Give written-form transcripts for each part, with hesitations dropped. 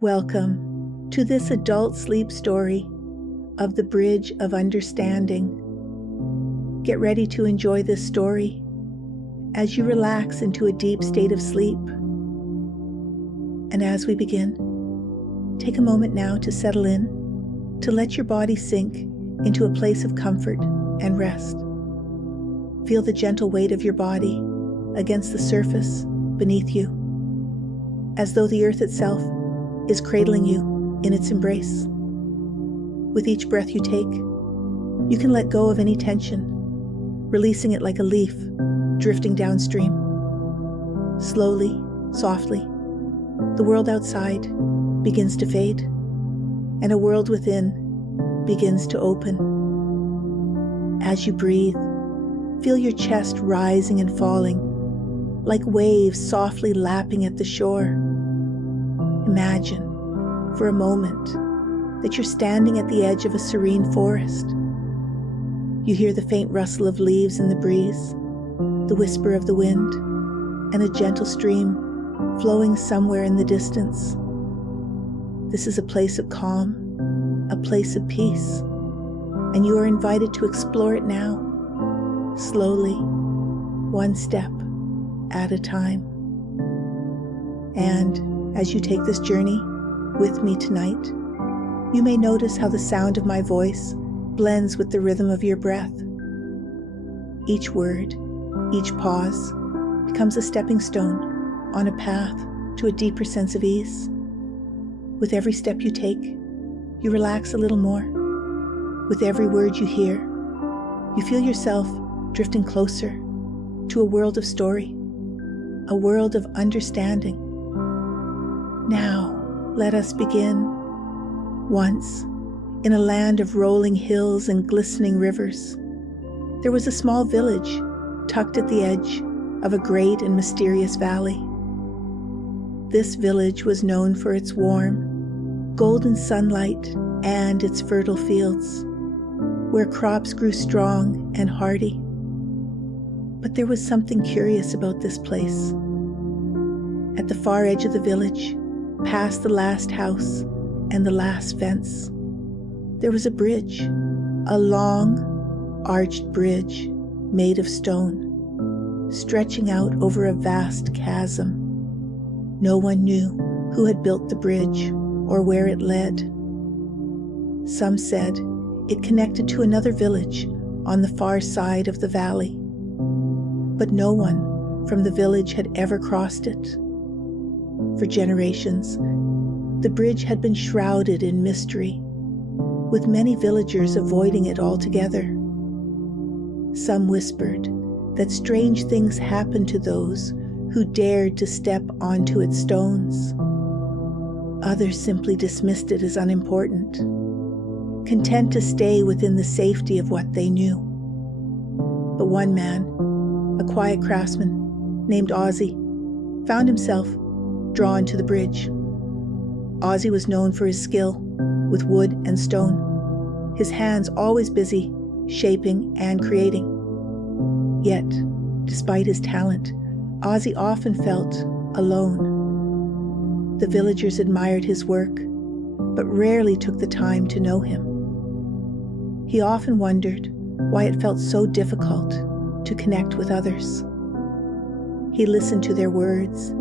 Welcome to this adult sleep story of the Bridge of Understanding. Get ready to enjoy this story as you relax into a deep state of sleep. And as we begin, take a moment now to settle in, to let your body sink into a place of comfort and rest. Feel the gentle weight of your body against the surface beneath you, as though the earth itself is cradling you in its embrace. With each breath you take, you can let go of any tension, releasing it like a leaf drifting downstream. Slowly, softly, the world outside begins to fade, and a world within begins to open. As you breathe, feel your chest rising and falling, like waves softly lapping at the shore. Imagine, for a moment, that you're standing at the edge of a serene forest. You hear the faint rustle of leaves in the breeze, the whisper of the wind, and a gentle stream flowing somewhere in the distance. This is a place of calm, a place of peace, and you are invited to explore it now, slowly, one step at a time. And as you take this journey with me tonight, you may notice how the sound of my voice blends with the rhythm of your breath. Each word, each pause, becomes a stepping stone on a path to a deeper sense of ease. With every step you take, you relax a little more. With every word you hear, you feel yourself drifting closer to a world of story, a world of understanding. Now, let us begin. Once, in a land of rolling hills and glistening rivers, there was a small village tucked at the edge of a great and mysterious valley. This village was known for its warm, golden sunlight and its fertile fields, where crops grew strong and hardy. But there was something curious about this place. At the far edge of the village, past the last house and the last fence, there was a bridge, a long, arched bridge made of stone, stretching out over a vast chasm. No one knew who had built the bridge or where it led. Some said it connected to another village on the far side of the valley, but no one from the village had ever crossed it. For generations, the bridge had been shrouded in mystery, with many villagers avoiding it altogether. Some whispered that strange things happened to those who dared to step onto its stones. Others simply dismissed it as unimportant, content to stay within the safety of what they knew. But one man, a quiet craftsman named Ozzy, found himself drawn to the bridge. Ozzy was known for his skill with wood and stone, his hands always busy shaping and creating. Yet, despite his talent, Ozzy often felt alone. The villagers admired his work, but rarely took the time to know him. He often wondered why it felt so difficult to connect with others. He listened to their words,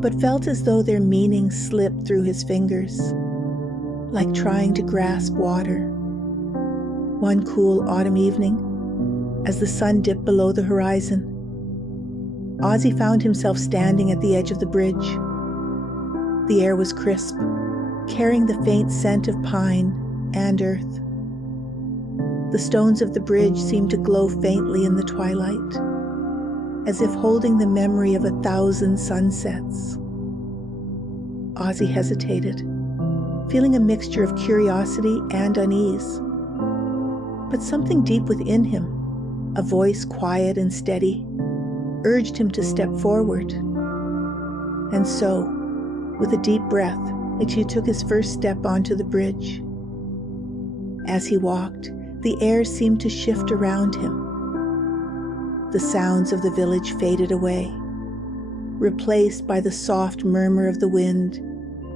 but felt as though their meaning slipped through his fingers, like trying to grasp water. One cool autumn evening, as the sun dipped below the horizon, Ozzy found himself standing at the edge of the bridge. The air was crisp, carrying the faint scent of pine and earth. The stones of the bridge seemed to glow faintly in the twilight, as if holding the memory of 1,000 sunsets. Ozzy hesitated, feeling a mixture of curiosity and unease. But something deep within him, a voice quiet and steady, urged him to step forward. And so, with a deep breath, he took his first step onto the bridge. As he walked, the air seemed to shift around him. The sounds of the village faded away, replaced by the soft murmur of the wind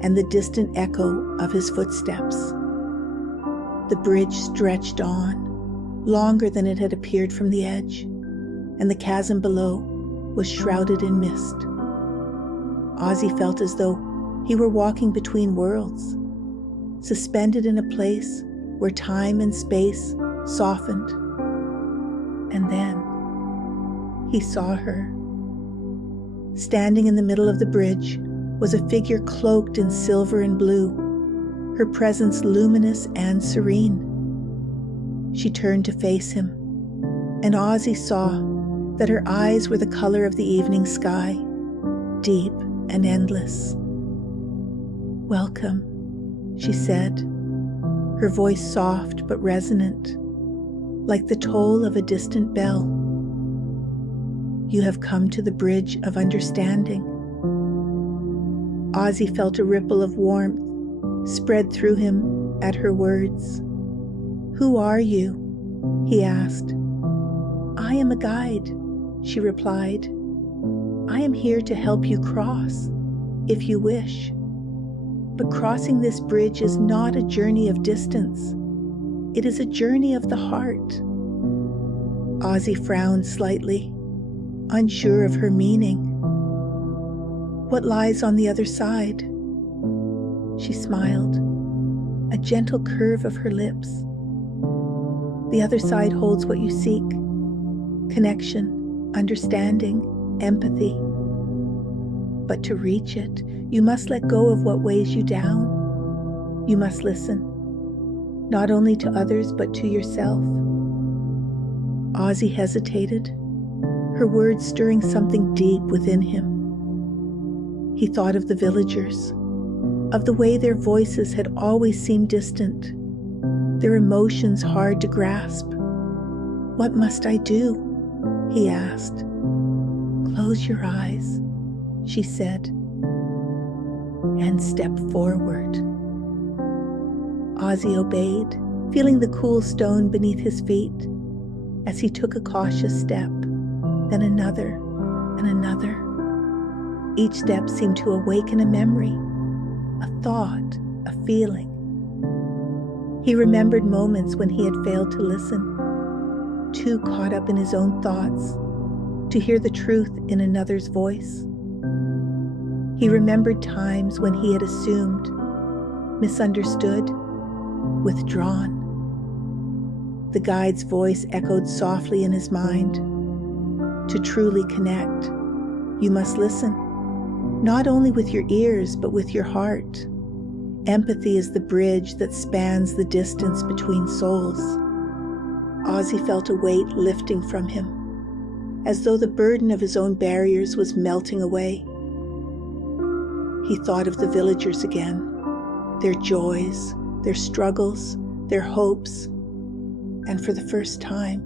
and the distant echo of his footsteps. The bridge stretched on, longer than it had appeared from the edge, and the chasm below was shrouded in mist. Ozzy felt as though he were walking between worlds, suspended in a place where time and space softened. And then he saw her. Standing in the middle of the bridge was a figure cloaked in silver and blue, her presence luminous and serene. She turned to face him, and Ozzy saw that her eyes were the color of the evening sky, deep and endless. "Welcome," she said, her voice soft but resonant, like the toll of a distant bell. "You have come to the bridge of understanding." Ozzy felt a ripple of warmth spread through him at her words. "Who are you?" he asked. "I am a guide," she replied. "I am here to help you cross, if you wish. But crossing this bridge is not a journey of distance. It is a journey of the heart." Ozzy frowned slightly, unsure of her meaning. "What lies on the other side?" She smiled, a gentle curve of her lips. "The other side holds what you seek: connection, understanding, empathy. But to reach it, you must let go of what weighs you down. You must listen, not only to others but to yourself." Ozzy hesitated, her words stirring something deep within him. He thought of the villagers, of the way their voices had always seemed distant, their emotions hard to grasp. "What must I do?" he asked. "Close your eyes," she said, "and step forward." Ozzy obeyed, feeling the cool stone beneath his feet as he took a cautious step, then another and another. Each step seemed to awaken a memory, a thought, a feeling. He remembered moments when he had failed to listen, too caught up in his own thoughts to hear the truth in another's voice. He remembered times when he had assumed, misunderstood, withdrawn. The guide's voice echoed softly in his mind. To truly connect, you must listen, not only with your ears, but with your heart. Empathy is the bridge that spans the distance between souls. Ozzy felt a weight lifting from him, as though the burden of his own barriers was melting away. He thought of the villagers again, their joys, their struggles, their hopes, and for the first time,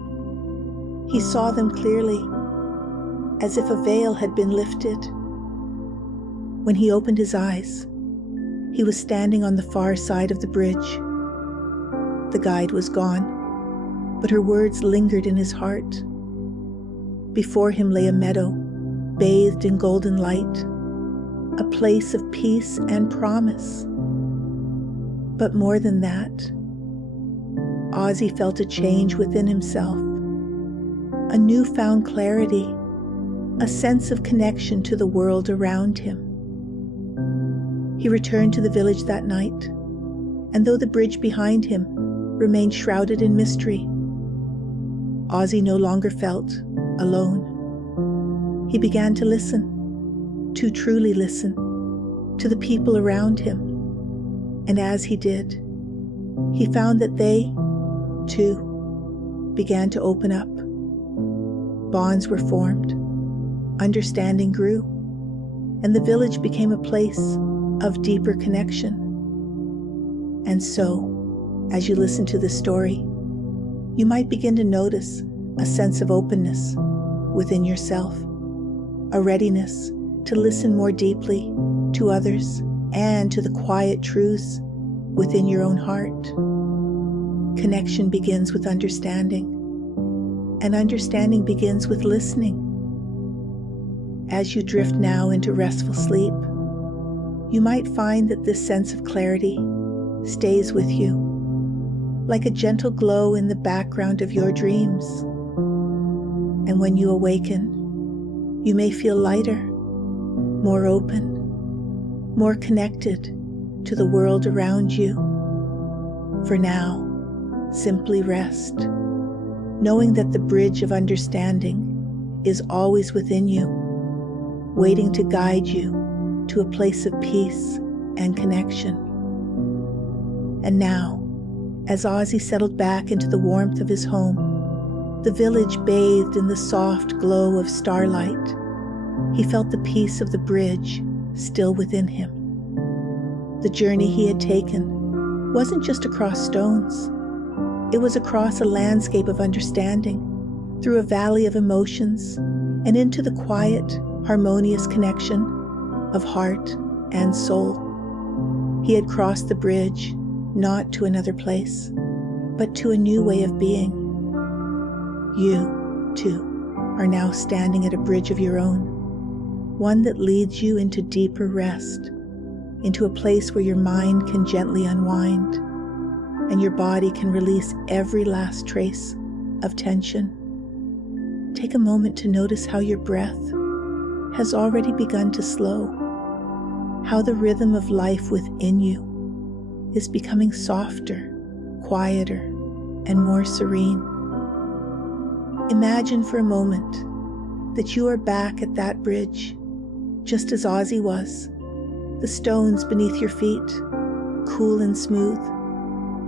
he saw them clearly, as if a veil had been lifted. When he opened his eyes, he was standing on the far side of the bridge. The guide was gone, but her words lingered in his heart. Before him lay a meadow, bathed in golden light, a place of peace and promise. But more than that, Ozzy felt a change within himself, a newfound clarity, a sense of connection to the world around him. He returned to the village that night, and though the bridge behind him remained shrouded in mystery, Ozzy no longer felt alone. He began to listen, to truly listen, to the people around him. And as he did, he found that they, too, began to open up. Bonds were formed, understanding grew, and the village became a place of deeper connection. And so, as you listen to this story, you might begin to notice a sense of openness within yourself, a readiness to listen more deeply to others and to the quiet truths within your own heart. Connection begins with understanding, and understanding begins with listening. As you drift now into restful sleep, you might find that this sense of clarity stays with you, like a gentle glow in the background of your dreams. And when you awaken, you may feel lighter, more open, more connected to the world around you. For now, simply rest, knowing that the bridge of understanding is always within you, waiting to guide you to a place of peace and connection. And now, as Ozzy settled back into the warmth of his home, the village bathed in the soft glow of starlight, he felt the peace of the bridge still within him. The journey he had taken wasn't just across stones. It was across a landscape of understanding, through a valley of emotions, and into the quiet, harmonious connection of heart and soul. He had crossed the bridge, not to another place, but to a new way of being. You, too, are now standing at a bridge of your own, one that leads you into deeper rest, into a place where your mind can gently unwind, and your body can release every last trace of tension. Take a moment to notice how your breath has already begun to slow, how the rhythm of life within you is becoming softer, quieter, and more serene. Imagine for a moment that you are back at that bridge, just as Ozzy was, the stones beneath your feet, cool and smooth.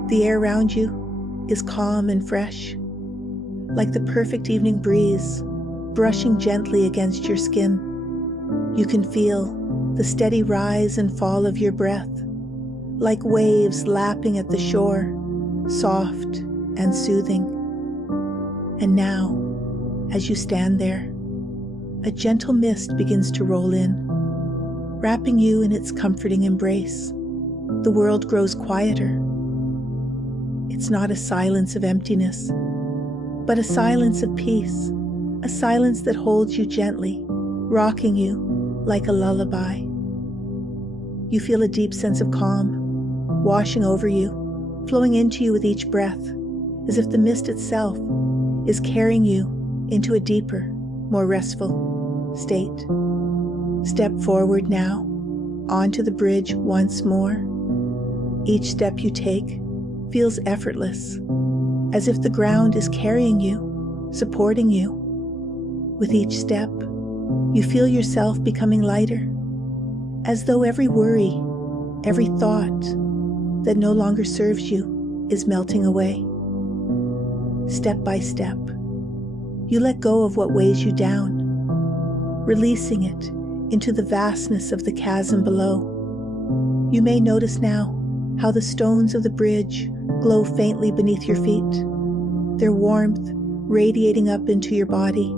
The air around you is calm and fresh, like the perfect evening breeze brushing gently against your skin. You can feel the steady rise and fall of your breath, like waves lapping at the shore, soft and soothing. And now, as you stand there, a gentle mist begins to roll in, wrapping you in its comforting embrace. The world grows quieter. It's not a silence of emptiness, but a silence of peace, a silence that holds you gently, rocking you like a lullaby. You feel a deep sense of calm washing over you, flowing into you with each breath, as if the mist itself is carrying you into a deeper, more restful state. Step forward now, onto the bridge once more. Each step you take feels effortless, as if the ground is carrying you, supporting you. With each step, you feel yourself becoming lighter, as though every worry, every thought that no longer serves you is melting away. Step by step, you let go of what weighs you down, releasing it into the vastness of the chasm below. You may notice now how the stones of the bridge glow faintly beneath your feet, their warmth radiating up into your body,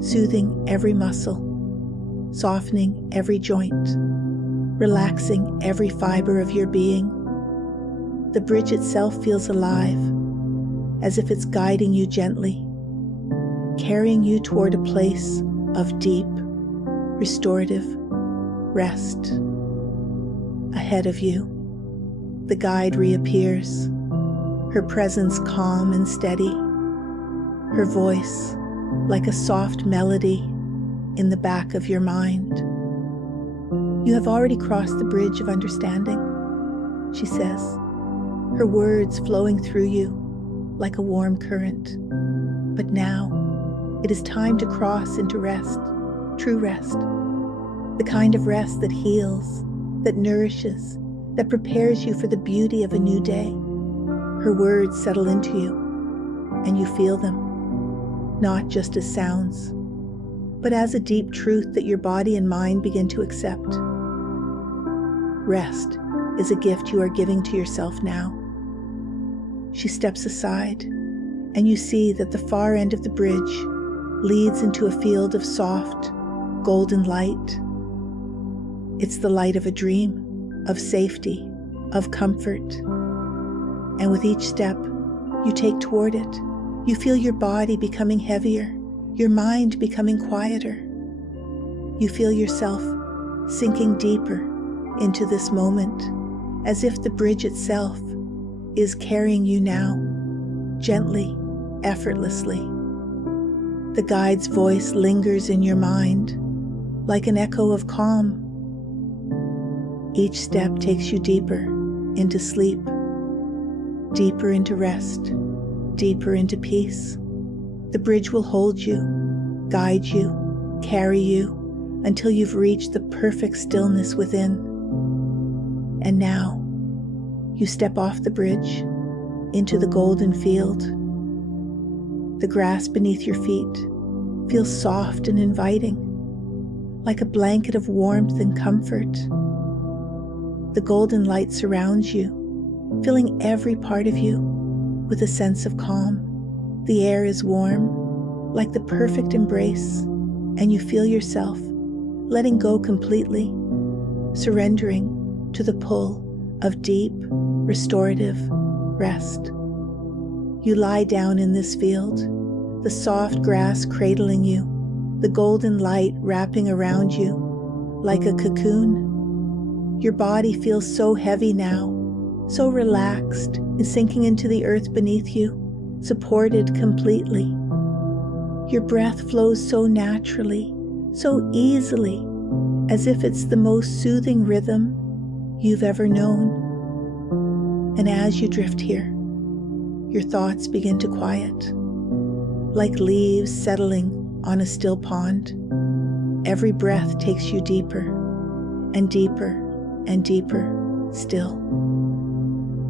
soothing every muscle, softening every joint, relaxing every fiber of your being. The bridge itself feels alive, as if it's guiding you gently, carrying you toward a place of deep, restorative rest. Ahead of you, the guide reappears, her presence calm and steady, her voice like a soft melody in the back of your mind. You have already crossed the bridge of understanding, she says, her words flowing through you like a warm current. But now, it is time to cross into rest, true rest, the kind of rest that heals, that nourishes, that prepares you for the beauty of a new day. Her words settle into you, and you feel them, not just as sounds, but as a deep truth that your body and mind begin to accept. Rest is a gift you are giving to yourself now. She steps aside, and you see that the far end of the bridge leads into a field of soft, golden light. It's the light of a dream, of safety, of comfort. And with each step you take toward it, you feel your body becoming heavier, your mind becoming quieter. You feel yourself sinking deeper into this moment, as if the bridge itself is carrying you now, gently, effortlessly. The guide's voice lingers in your mind, like an echo of calm. Each step takes you deeper into sleep, deeper into rest, deeper into peace. The bridge will hold you, guide you, carry you, until you've reached the perfect stillness within. And now, you step off the bridge into the golden field. The grass beneath your feet feels soft and inviting, like a blanket of warmth and comfort. The golden light surrounds you, filling every part of you with a sense of calm. The air is warm, like the perfect embrace, and you feel yourself letting go completely, surrendering to the pull of deep, restorative rest. You lie down in this field, the soft grass cradling you, the golden light wrapping around you like a cocoon. Your body feels so heavy now, so relaxed and sinking into the earth beneath you, supported completely. Your breath flows so naturally, so easily, as if it's the most soothing rhythm you've ever known. And as you drift here, your thoughts begin to quiet, like leaves settling on a still pond. Every breath takes you deeper and deeper and deeper still.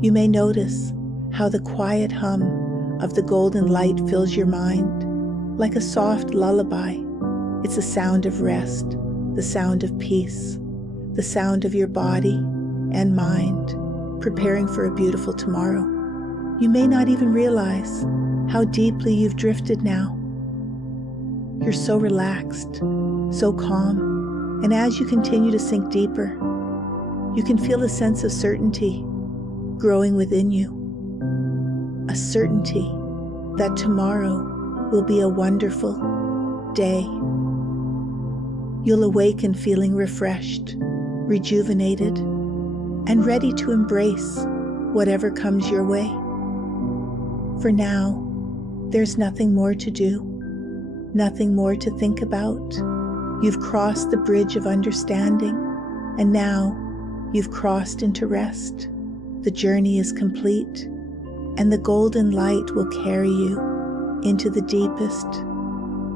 You may notice how the quiet hum of the golden light fills your mind, like a soft lullaby. It's the sound of rest, the sound of peace, the sound of your body and mind preparing for a beautiful tomorrow. You may not even realize how deeply you've drifted now. You're so relaxed, so calm, and as you continue to sink deeper, you can feel a sense of certainty growing within you. A certainty that tomorrow will be a wonderful day. You'll awaken feeling refreshed, rejuvenated, and ready to embrace whatever comes your way. For now, there's nothing more to do, nothing more to think about. You've crossed the bridge of understanding, and now you've crossed into rest. The journey is complete, and the golden light will carry you into the deepest,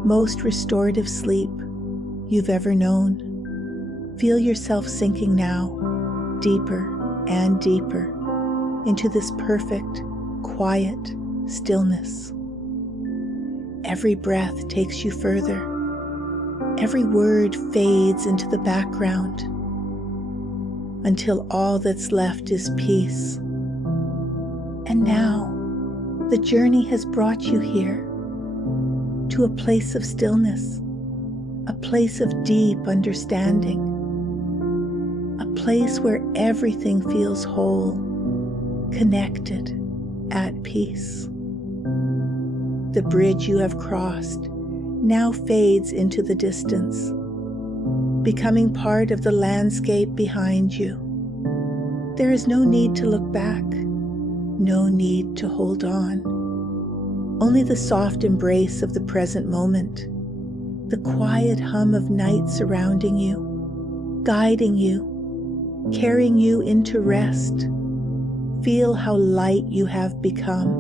most restorative sleep you've ever known. Feel yourself sinking now, deeper and deeper, into this perfect, quiet stillness. Every breath takes you further. Every word fades into the background until all that's left is peace. And now, the journey has brought you here to a place of stillness, a place of deep understanding, a place where everything feels whole, connected, at peace. The bridge you have crossed now fades into the distance, becoming part of the landscape behind you. There is no need to look back, no need to hold on. Only the soft embrace of the present moment, the quiet hum of night surrounding you, guiding you, carrying you into rest. Feel how light you have become,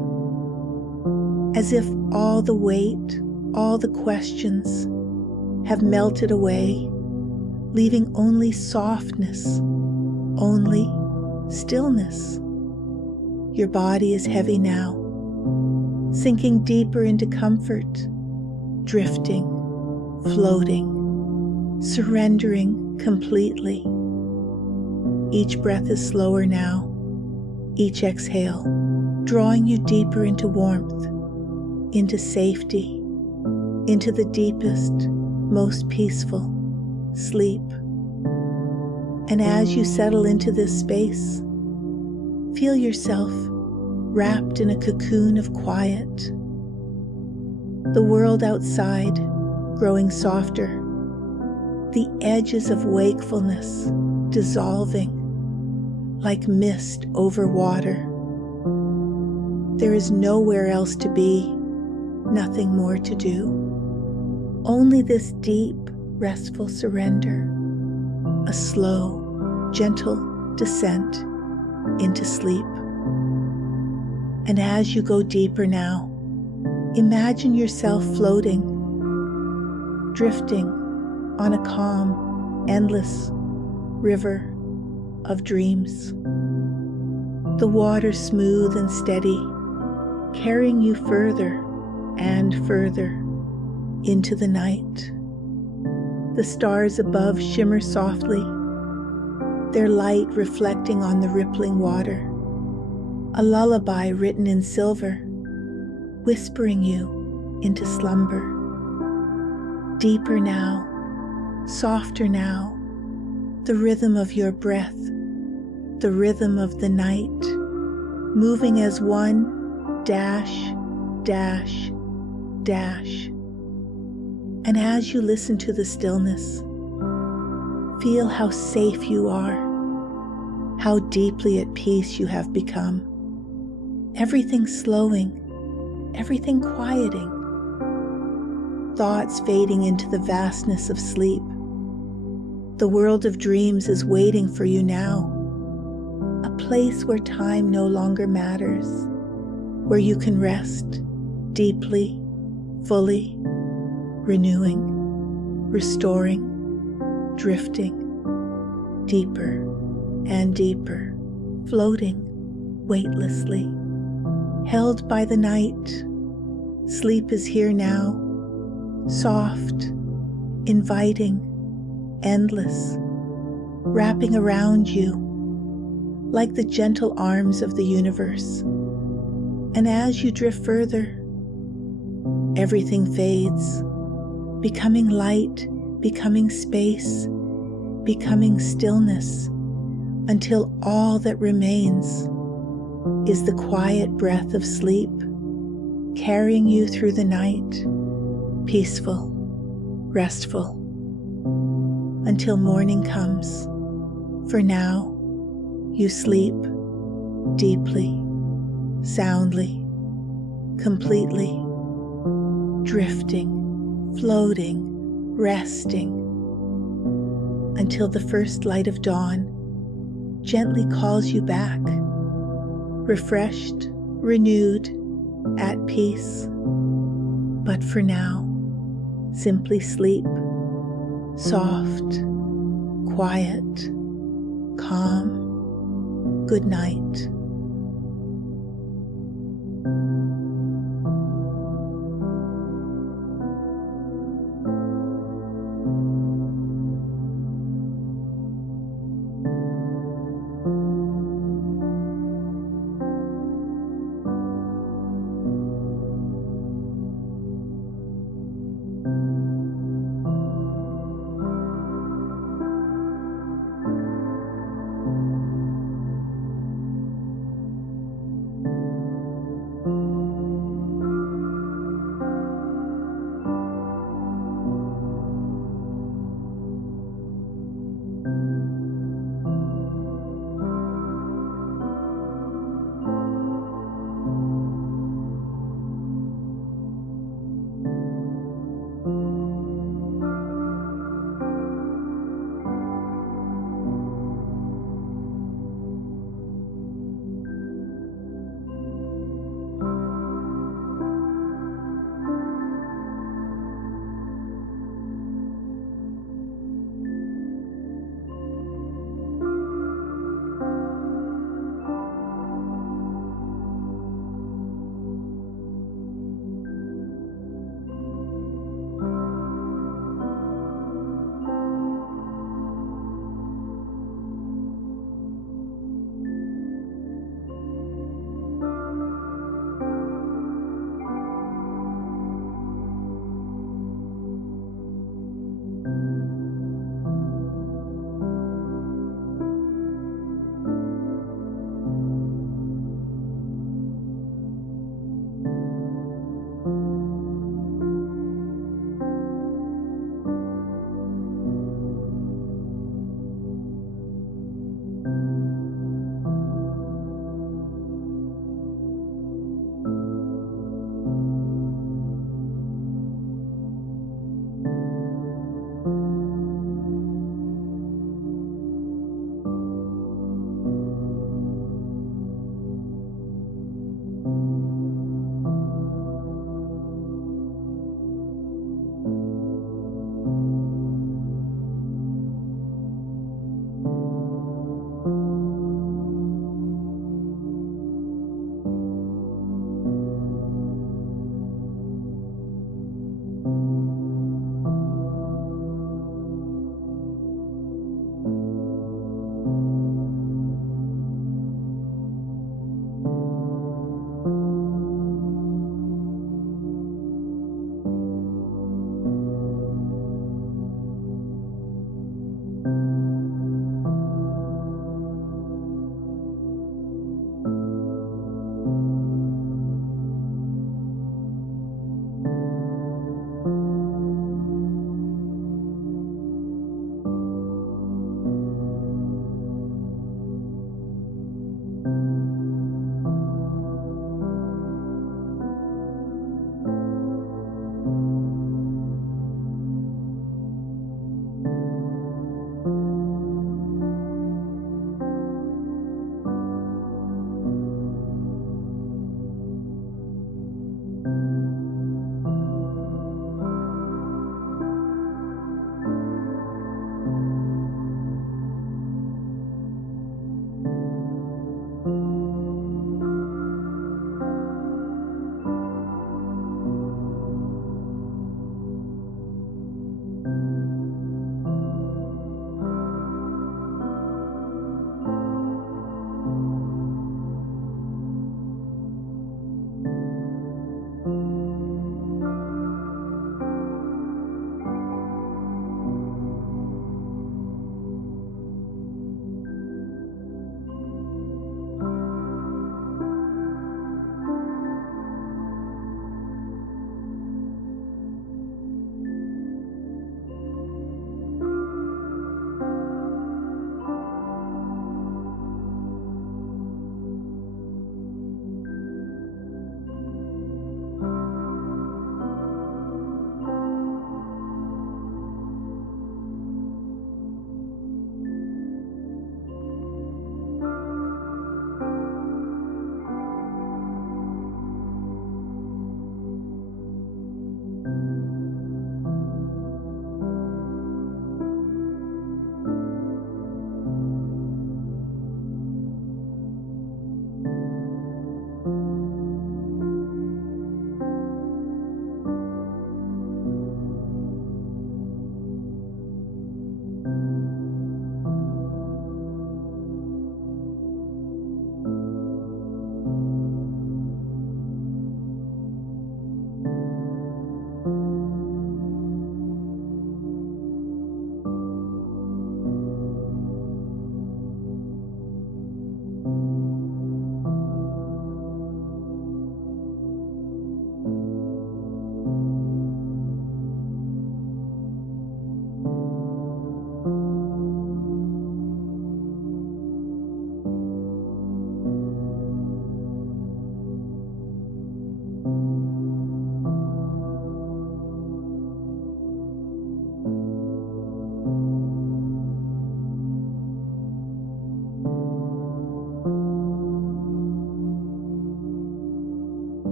as if all the weight, all the questions have melted away, leaving only softness, only stillness. Your body is heavy now, sinking deeper into comfort, drifting, floating, surrendering completely. Each breath is slower now, each exhale drawing you deeper into warmth, into safety, into the deepest, most peaceful sleep. And as you settle into this space, feel yourself wrapped in a cocoon of quiet. The world outside growing softer, the edges of wakefulness dissolving like mist over water. There is nowhere else to be, nothing more to do. Only this deep, restful surrender, a slow, gentle descent into sleep. And as you go deeper now, imagine yourself floating, drifting on a calm, endless river of dreams. The water smooth and steady, carrying you further and further into the night. The stars above shimmer softly, their light reflecting on the rippling water. A lullaby written in silver, whispering you into slumber. Deeper now, softer now, the rhythm of your breath, the rhythm of the night, moving as one dash, dash, dash. And as you listen to the stillness, feel how safe you are, how deeply at peace you have become. Everything slowing, everything quieting, thoughts fading into the vastness of sleep. The world of dreams is waiting for you now, a place where time no longer matters, where you can rest deeply, fully, renewing, restoring, drifting, deeper and deeper, floating weightlessly, held by the night. Sleep is here now, soft, inviting, endless, wrapping around you like the gentle arms of the universe. And as you drift further, everything fades, becoming light, becoming space, becoming stillness, until all that remains is the quiet breath of sleep, carrying you through the night, peaceful, restful, until morning comes. For now, you sleep deeply, soundly, completely, drifting, floating, resting, until the first light of dawn gently calls you back, refreshed, renewed, at peace. But for now, simply sleep, soft, quiet, calm. Good night.